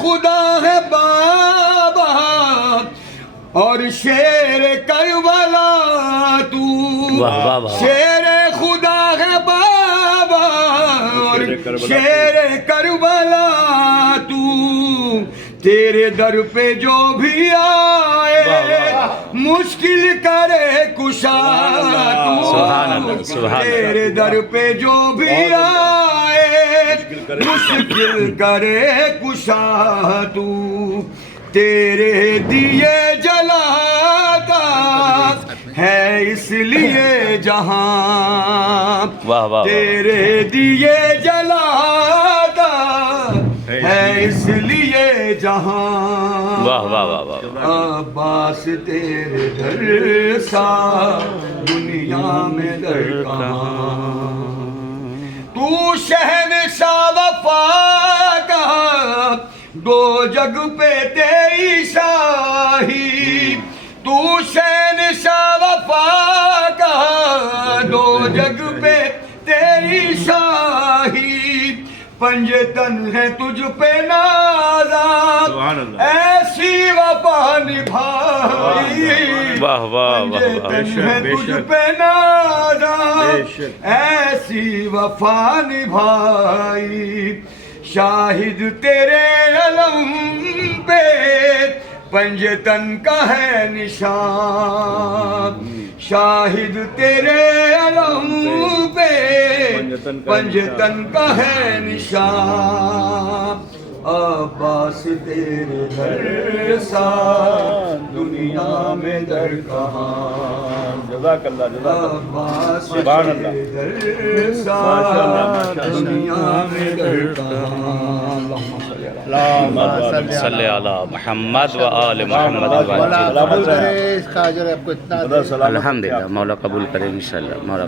خدا ہے بابا اور شیر کربلا تو، واہ واہ واہ، شیر خدا ہے بابا اور شیر کربلا تو، تیرے در پہ جو بھی آئے مشکل کرے کشا تو، سبحان اللہ، سبحان اللہ، تیرے در پہ جو بھی آئے مشکل کرے کشا تو، تیرے دیے جلاتا ہے اس لیے جہاں، واہ واہ، تیرے دیے جلاتا ہے اس لیے جہاں، واہ واہ واہ واہ، عباس تیرے در سا دنیا میں در کہاں، تو شہنشاہ وفا کا دو جگ پہ تیری شاہی، تو شہنشاہ وفا کا دو جگ پہ تیری شاہی، پنجے تن ہے تجھ پہ نازا ایسی وفا نبھائی، واہ واہ پنجے واہ، تن ہے تجھ پہ نازا ایسی وفا نبھائی، شاہد تیرے علم پہ پنجے تن کا ہے نشان، شاہد تیرے علم پہ پنجے تن کا ہے نشان، عباس تیرے در سا دنیا میں در کہاں، جزاک اللہ، جزاک اللہ، عباس سبحان اللہ، تیرے در سا دنیا میں در کہاں، اللہم صلی علی محمد و آل محمد مولا قبول کرے اس کا اجر آپ کو اتنا دے۔ الحمدللہ، مولا قبول کرے انشاءاللہ، مولا